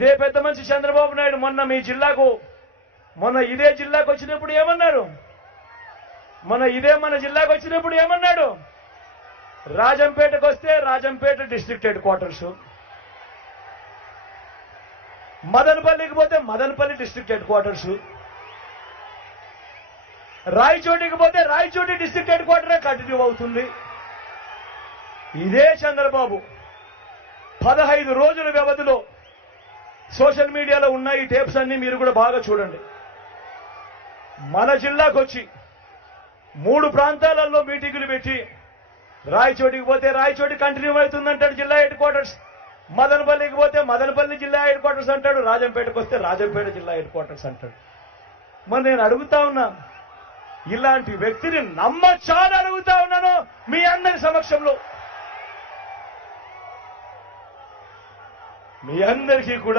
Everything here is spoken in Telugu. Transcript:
ఇదే పెద్ద మనిషి చంద్రబాబు నాయుడు మొన్న ఇదే జిల్లాకు వచ్చినప్పుడు ఏమన్నారు? మన జిల్లాకు వచ్చినప్పుడు ఏమన్నాడు? రాజంపేటకు వస్తే రాజంపేట డిస్ట్రిక్ట్ హెడ్ క్వార్టర్స్, మదనపల్లికి పోతే మదనపల్లి డిస్ట్రిక్ట్ హెడ్ క్వార్టర్స్, రాయచోటికి పోతే Rayachoti district head quarter continue అవుతుంది. ఇదే చంద్రబాబు 15 రోజుల వ్యవధిలో సోషల్ మీడియాలో ఉన్న ఈ టేప్స్ అన్ని మీరు కూడా బాగా చూడండి. మన జిల్లాకు వచ్చి 3 ప్రాంతాలలో మీటింగులు పెట్టి రాయచోటికి పోతే రాయచోటి కంటిన్యూ అవుతుందంటాడు జిల్లా హెడ్ క్వార్టర్స్, మదనపల్లికి పోతే మదనపల్లి జిల్లా హెడ్ క్వార్టర్స్ అంటాడు, రాజంపేటకు వస్తే రాజంపేట జిల్లా హెడ్ క్వార్టర్స్ అంటాడు. మరి నేను అడుగుతా ఉన్నా, ఇలాంటి వ్యక్తిని నమ్మచ్చా అని అడుగుతా ఉన్నాను మీ అందరి సమక్షంలో. మీ అందరికీ కూడా